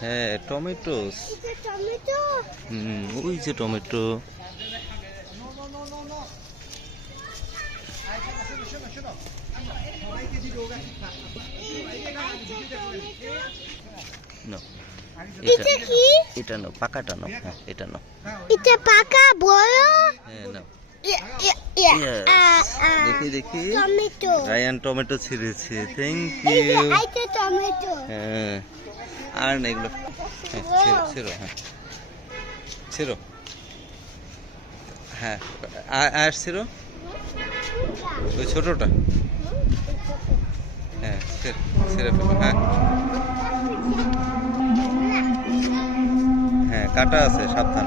হ্যাঁ, টমেটোস। ওই যে টমেটো। নাও, এটা কি? এটা নাও, পাকাটা নাও। হ্যাঁ, এটা নাও। এটা পাকা বড়। হ্যাঁ, নাও। Yes. দেখি দেখি। টমেটো। রায়ান টমেটো ছিঁড়েছে, থ্যাংক এই যে ইউ। এটা টমেটো। হ্যাঁ, আর না এগুলো। হ্যাঁ, ছিঁড়ো, হ্যাঁ ছিঁড়ো। হ্যাঁ, আর ছিঁড়ো ওই ছোটোটা। হ্যাঁ, ছিঁড়ে ফেলো। হ্যাঁ হ্যাঁ, কাটা আছে, সাবধান।